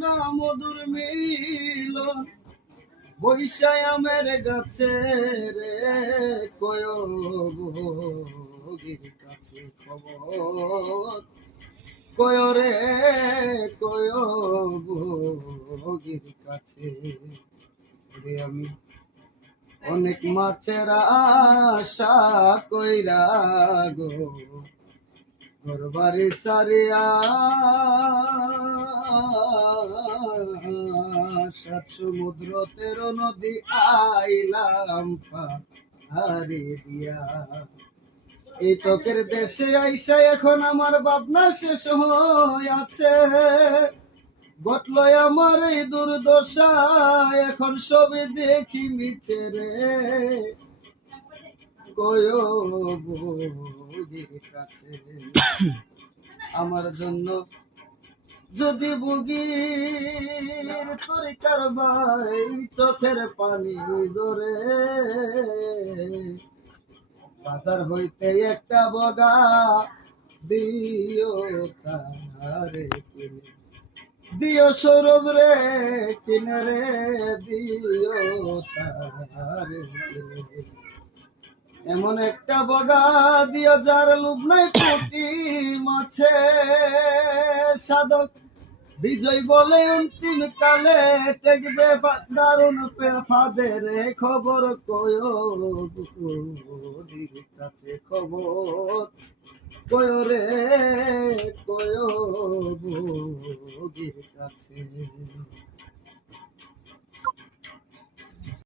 না মধুর মিলন বৈশায় আমের গাছে রে কয় বগির কাছে খবর কয় রে কয় বগির কাছে রে আমি অনেক মাছের আশা কইরা গো ঘরবাড়ি সারিয়া সাত সমুদ্র 13 নদী আইলাম পাহাড়ি দিয়া এই টকের দেশে আইসা এখন আমার ভাবনা শেষ হইয়াছে ঘটল আমার এই দুর্দশা এখন সবই দেখি মিছে রে কয় বগির কাছে আমার জন্য যদি বুগির তরিকার ভাই চোখের পানি জোরে বাজার হইতে একটা বগা দিও তারে কিনে দিও সৌরভ রে কিনে রে দিও তারে কিনে এমন একটা বগা দিও যার লোভ নাই পুটি মাছে সাধক বিজয় বলে অন্তিম কালে টেকবে দারুণ ফাদের খবর কয় বগির কাছে খবর কয় রে কয় বগির কাছে।